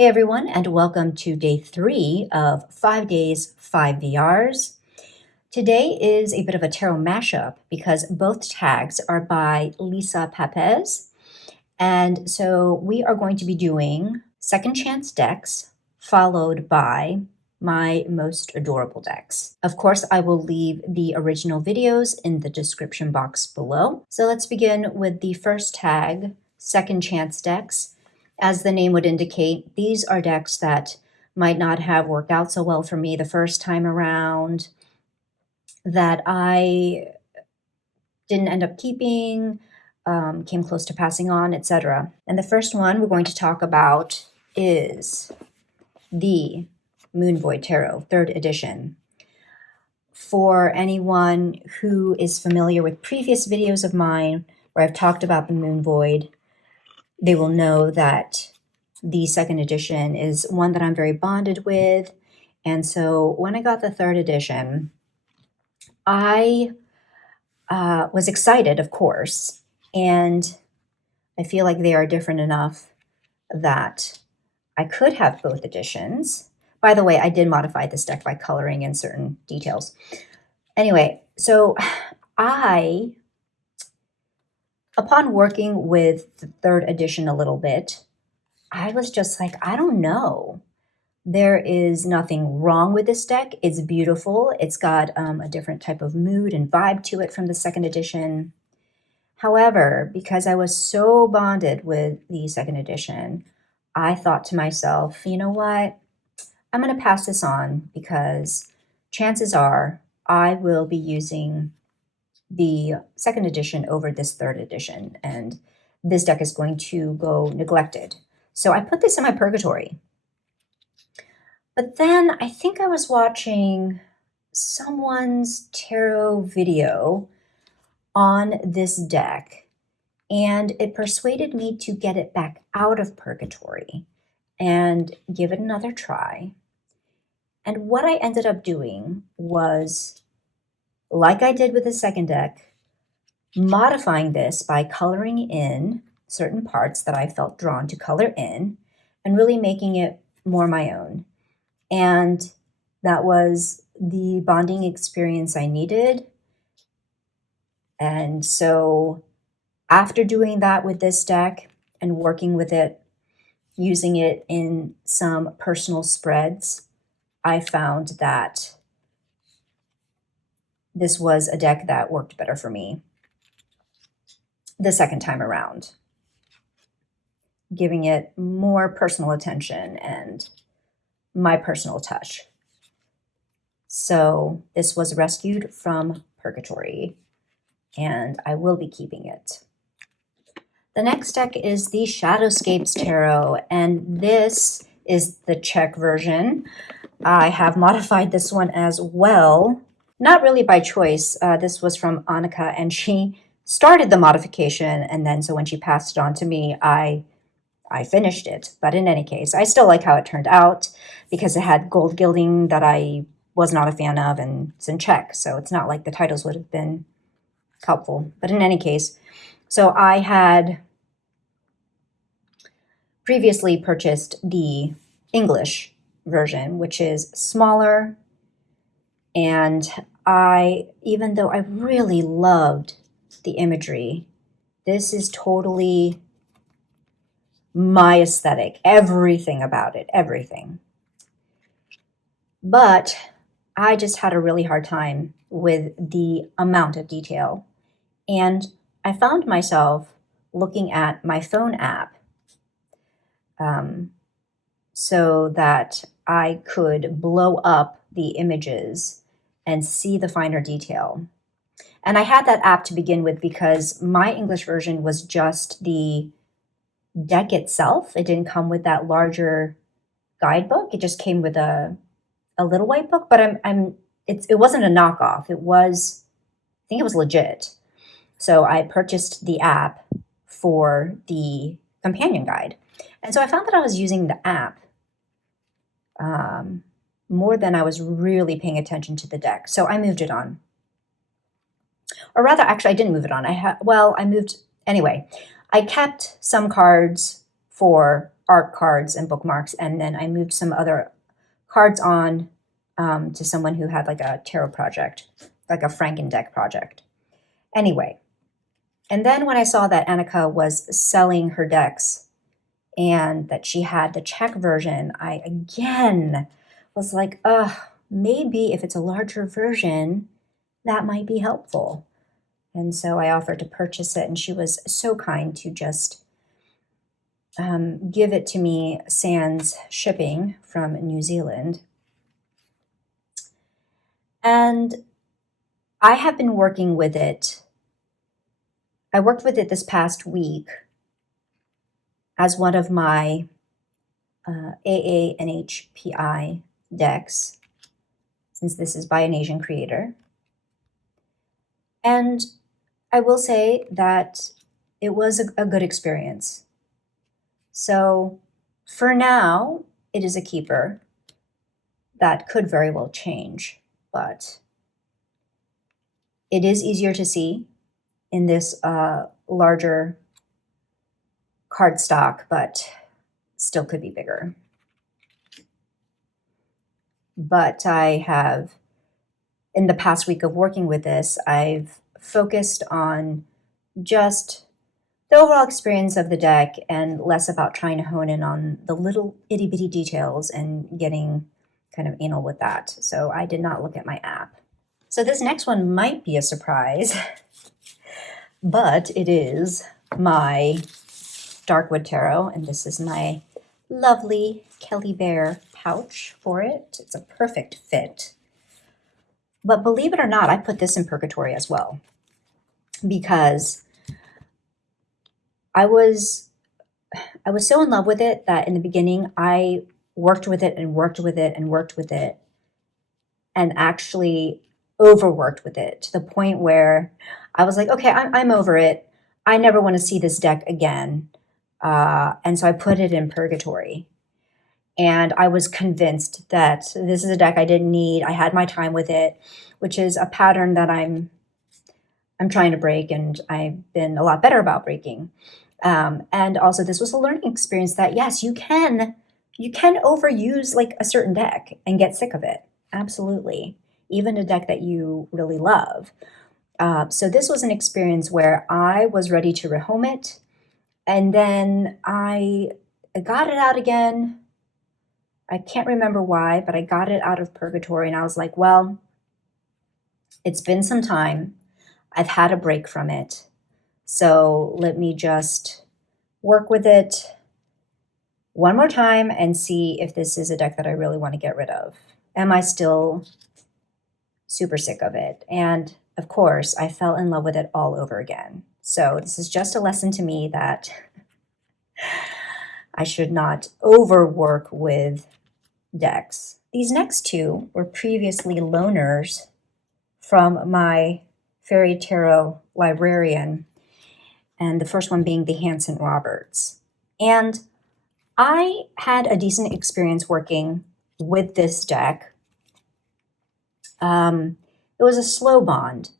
Hey everyone, and welcome to day 3 of 5 days, 5 VRs. Today is a bit of a tarot mashup because both tags are by Lisa Papez. And so we are going to be doing second chance decks followed by my most adorable decks. Of course, I will leave the original videos in the description box below. So let's begin with the first tag, second chance decks. As the name would indicate, these are decks that might not have worked out so well for me the first time around, that I didn't end up keeping, came close to passing on, etc. And the first one we're going to talk about is the Moon Void Tarot, 3rd edition. For anyone who is familiar with previous videos of mine where I've talked about the Moon Void, they will know that the 2nd edition is one that I'm very bonded with. And so when I got the 3rd edition, I was excited, of course, and I feel like they are different enough that I could have both editions. By the way, I did modify this deck by coloring in certain details. Anyway, so upon working with the 3rd edition a little bit, I was just like, I don't know. There is nothing wrong with this deck. It's beautiful. It's got a different type of mood and vibe to it from the 2nd edition. However, because I was so bonded with the 2nd edition, I thought to myself, you know what? I'm going to pass this on because chances are I will be using the 2nd edition over this 3rd edition, and this deck is going to go neglected. So I put this in my purgatory. But then I think I was watching someone's tarot video on this deck, and it persuaded me to get it back out of purgatory and give it another try. And what I ended up doing was, like I did with the 2nd deck, modifying this by coloring in certain parts that I felt drawn to color in and really making it more my own. And that was the bonding experience I needed. And so after doing that with this deck and working with it, using it in some personal spreads, I found that this was a deck that worked better for me the second time around, giving it more personal attention and my personal touch. So this was rescued from purgatory, and I will be keeping it. The next deck is the Shadowscapes Tarot, and this is the Czech version. I have modified this one as well, not really by choice. This was from Annika, and she started the modification, and then so when she passed it on to me, I finished it. But in any case, I still like how it turned out because it had gold gilding that I was not a fan of, and it's in Czech, so it's not like the titles would have been helpful. But in any case, so I had previously purchased the English version, which is smaller, and even though I really loved the imagery, this is totally my aesthetic, everything about it, everything. But I just had a really hard time with the amount of detail. And I found myself looking at my phone app so that I could blow up the images and see the finer detail. And I had that app to begin with because my English version was just the deck itself. It didn't come with that larger guidebook. It just came with a little white book, but it wasn't a knockoff. I think it was legit. So I purchased the app for the companion guide. And so I found that I was using the app more than I was really paying attention to the deck. So I moved it on. Or rather, actually, I didn't move it on. I moved, anyway, I kept some cards for art cards and bookmarks, and then I moved some other cards on to someone who had like a tarot project, like a Franken deck project. Anyway, and then when I saw that Annika was selling her decks and that she had the Czech version, I again was like, maybe if it's a larger version, that might be helpful. And so I offered to purchase it, and she was so kind to just give it to me sans shipping from New Zealand. And I have been working with it. I worked with it this past week as one of my AA and HPI decks, since this is by an Asian creator. And I will say that it was a good experience. So for now, it is a keeper that could very well change, but it is easier to see in this larger cardstock, but still could be bigger. But I have, in the past week of working with this, I've focused on just the overall experience of the deck and less about trying to hone in on the little itty bitty details and getting kind of anal with that. So I did not look at my app. So this next one might be a surprise, but it is my Darkwood Tarot, and this is my lovely Kelly Bear pouch for it. It's a perfect fit. But believe it or not, I put this in purgatory as well, because I was so in love with it that in the beginning I worked with it and worked with it and worked with it and actually overworked with it to the point where I was like, okay, I'm over it. I never want to see this deck again. And so I put it in purgatory. And I was convinced that this is a deck I didn't need. I had my time with it, which is a pattern that I'm trying to break, and I've been a lot better about breaking. And also this was a learning experience that yes, you can overuse like a certain deck and get sick of it. Absolutely. Even a deck that you really love. So this was an experience where I was ready to rehome it. And then I got it out again. I can't remember why, but I got it out of purgatory, and I was like, well, it's been some time. I've had a break from it. So let me just work with it one more time and see if this is a deck that I really want to get rid of. Am I still super sick of it? And of course, I fell in love with it all over again. So this is just a lesson to me that I should not overwork with decks. These next two were previously loaners from my Fairy Tarot librarian, and the first one being the Hansen Roberts. And I had a decent experience working with this deck. It was a slow bond.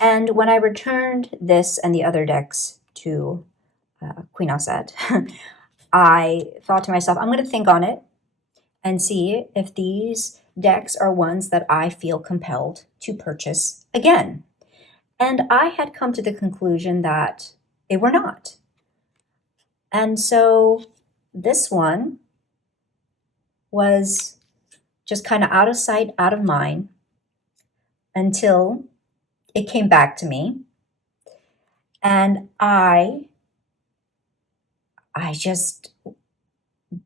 And when I returned this and the other decks to Queen Osset, I thought to myself, I'm going to think on it and see if these decks are ones that I feel compelled to purchase again. And I had come to the conclusion that they were not. And so this one was just kind of out of sight, out of mind, until it came back to me. And I just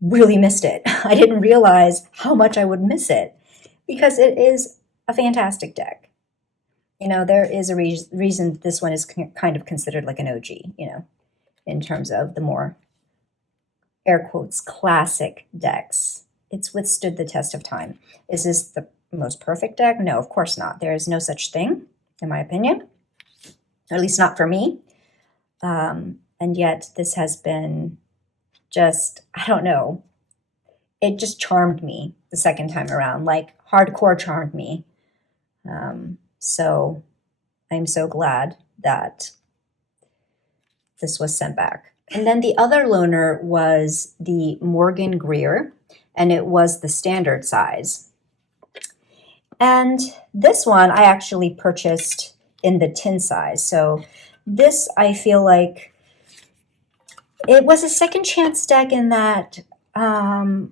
really missed it. I didn't realize how much I would miss it, because it is a fantastic deck. You know, there is a reason this one is kind of considered like an OG, you know, in terms of the more, air quotes, classic decks. It's withstood the test of time. Is this the most perfect deck? No, of course not. There is no such thing, in my opinion, or at least not for me. And yet this has been just, I don't know, it just charmed me the second time around, like hardcore charmed me. So I'm so glad that this was sent back. And then the other loaner was the Morgan Greer, and it was the standard size. And this one I actually purchased in the tin size. So this, I feel like it was a second chance deck in that, I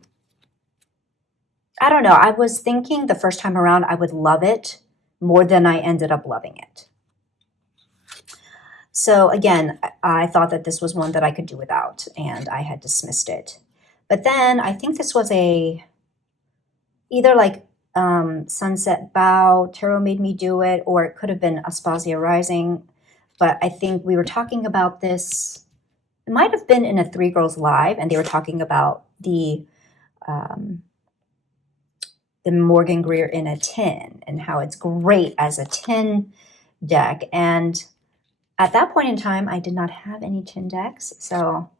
don't know, I was thinking the first time around I would love it more than I ended up loving it. So again, I thought that this was one that I could do without, and I had dismissed it. But then I think this was either like Sunset Bow, Tarot made me do it, or it could have been Aspasia Rising. But I think we were talking about this, it might have been in a Three Girls Live, and they were talking about the Morgan Greer in a tin and how it's great as a tin deck. And at that point in time, I did not have any tin decks, so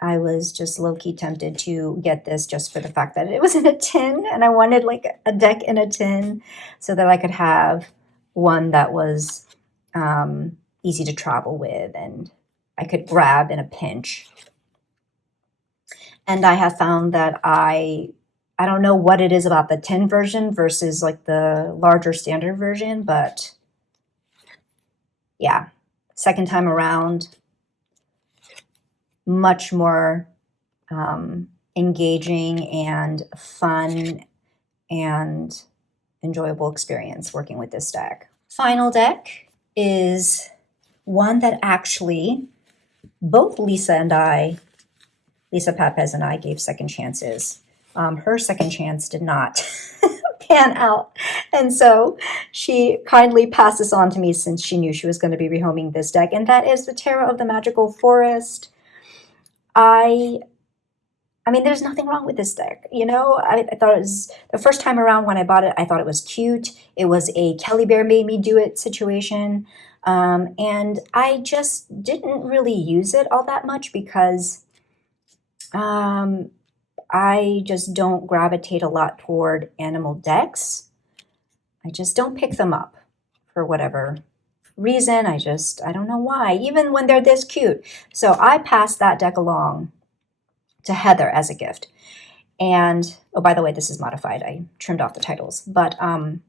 I was just low-key tempted to get this just for the fact that it was in a tin, and I wanted like a deck in a tin so that I could have one that was easy to travel with and I could grab in a pinch. And I have found that I don't know what it is about the tin version versus like the larger standard version, but yeah, second time around, much more engaging and fun and enjoyable experience working with this deck. Final deck is one that actually both Lisa Papez and I gave second chances. Her second chance did not pan out. And so she kindly passed this on to me since she knew she was going to be rehoming this deck. And that is the Tarot of the Magical Forest. I mean, there's nothing wrong with this deck. You know, I thought it was, the first time around when I bought it, I thought it was cute. It was a Kelly Bear made me do it situation. And I just didn't really use it all that much because I just don't gravitate a lot toward animal decks. I just don't pick them up for whatever reason. I don't know why, even when they're this cute. So I passed that deck along to Heather as a gift. And, oh, by the way, this is modified. I trimmed off the titles. But, and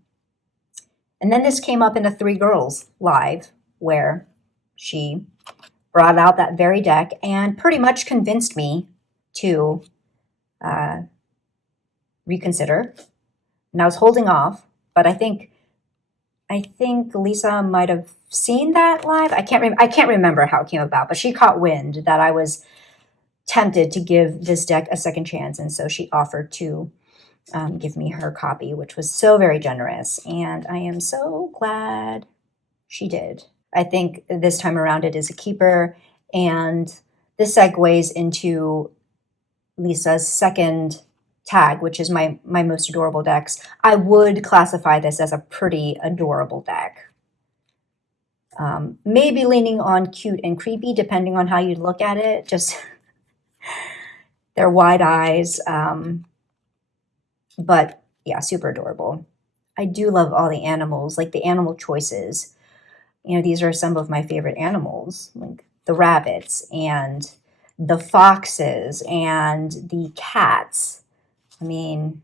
then this came up in a Three Girls Live where she brought out that very deck and pretty much convinced me to reconsider. And I was holding off, but I think Lisa might have seen that live. I can't remember how it came about, but she caught wind that I was tempted to give this deck a second chance, and so she offered to give me her copy, which was so very generous, and I am so glad she did. I think this time around it is a keeper, and this segues into Lisa's second tag, which is my most adorable decks. I would classify this as a pretty adorable deck. Maybe leaning on cute and creepy, depending on how you look at it. Just their wide eyes. But yeah, super adorable. I do love all the animals, like the animal choices. You know, these are some of my favorite animals, like the rabbits and the foxes and the cats. I mean,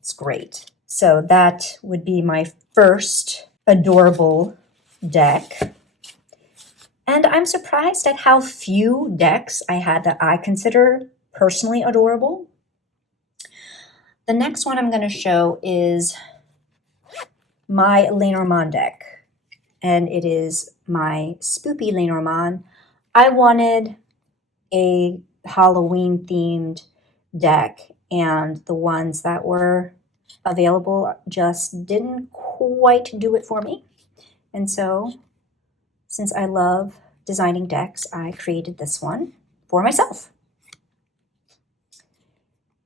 it's great. So that would be my first adorable deck. And I'm surprised at how few decks I had that I consider personally adorable. The next one I'm going to show is my Lenormand deck. And it is my Spoopy Lenormand. I wanted a Halloween-themed deck, and the ones that were available just didn't quite do it for me. And so, since I love designing decks, I created this one for myself.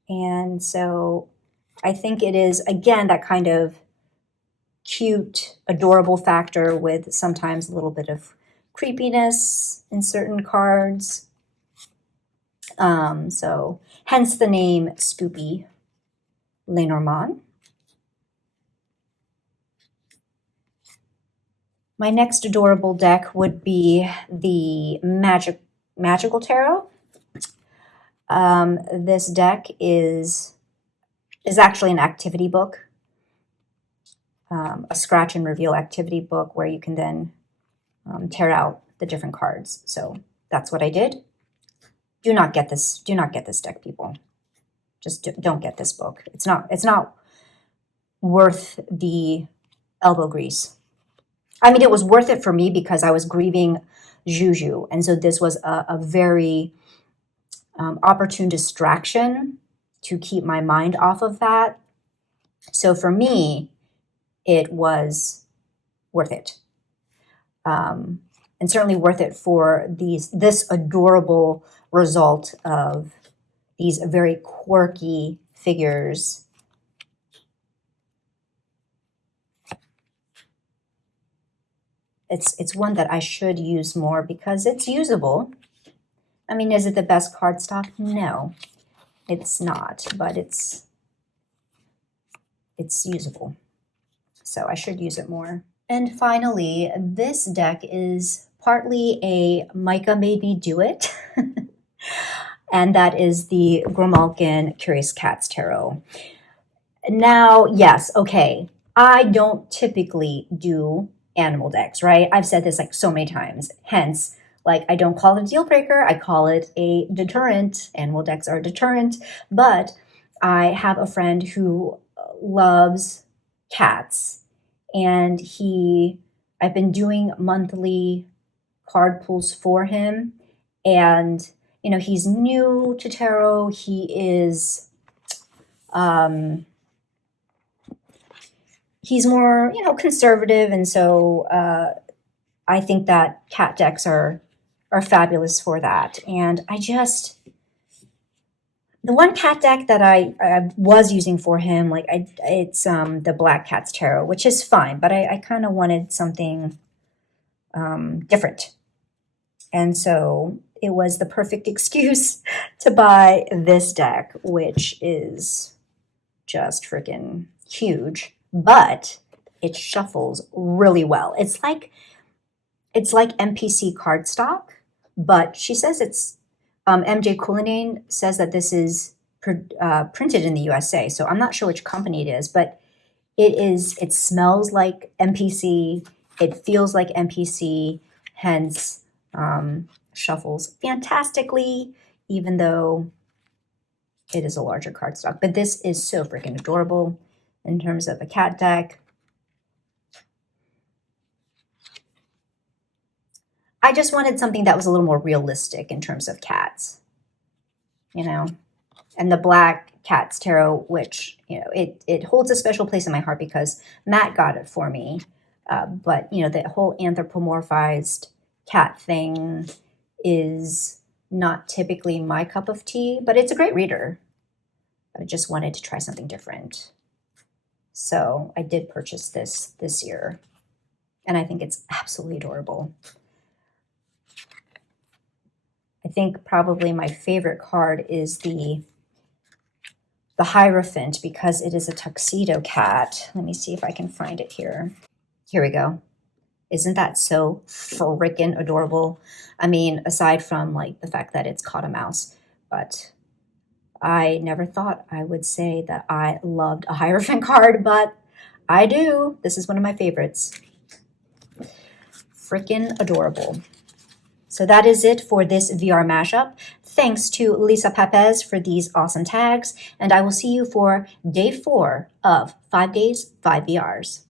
And so I think it is, again, that kind of cute, adorable factor with sometimes a little bit of creepiness in certain cards. So hence the name Spoopy Lenormand. My next adorable deck would be the Magical Tarot. This deck is actually an activity book, a scratch and reveal activity book where you can then tear out the different cards. So that's what I did. Do not get this. Do not get this deck, people. Just don't get this book. It's not worth the elbow grease. I mean, it was worth it for me because I was grieving Juju, and so this was a very opportune distraction to keep my mind off of that. So for me, it was worth it, and certainly worth it for this adorable result of these very quirky figures. It's one that I should use more because it's usable. I mean, is it the best cardstock? No, it's not, but it's usable. So I should use it more. And finally, this deck is partly a Micah made me do it. And that is the Grimalkin Curious Cats Tarot. Now, yes, okay, I don't typically do animal decks, right? I've said this like so many times. Hence, like, I don't call it a deal breaker. I call it a deterrent. Animal decks are a deterrent. But I have a friend who loves cats, and I've been doing monthly card pulls for him. And, you know, he's new to tarot. He is, he's more, you know, conservative. And so I think that cat decks are fabulous for that. And the one cat deck that I was using for him, like it's the Black Cats Tarot, which is fine, but I kind of wanted something different. And so it was the perfect excuse to buy this deck, which is just freaking huge, but it shuffles really well. It's like MPC cardstock, but she says it's MJ Cullinane says that this is printed in the USA, so I'm not sure which company it is, but it smells like MPC, it feels like MPC, hence shuffles fantastically, even though it is a larger cardstock. But this is so freaking adorable in terms of a cat deck. I just wanted something that was a little more realistic in terms of cats, you know. And the Black Cats Tarot, which, you know, it holds a special place in my heart because Matt got it for me. But, you know, the whole anthropomorphized cat thing is not typically my cup of tea, but it's a great reader. I just wanted to try something different. So I did purchase this year, and I think it's absolutely adorable. I think probably my favorite card is the Hierophant because it is a tuxedo cat. Let me see if I can find it here. Here we go. Isn't that so freaking adorable? I mean, aside from like the fact that it's caught a mouse, but I never thought I would say that I loved a Hierophant card, but I do. This is one of my favorites. Freaking adorable. So that is it for this VR mashup. Thanks to Lisa Papez for these awesome tags, and I will see you for day 4 of 5 days, 5 VRs.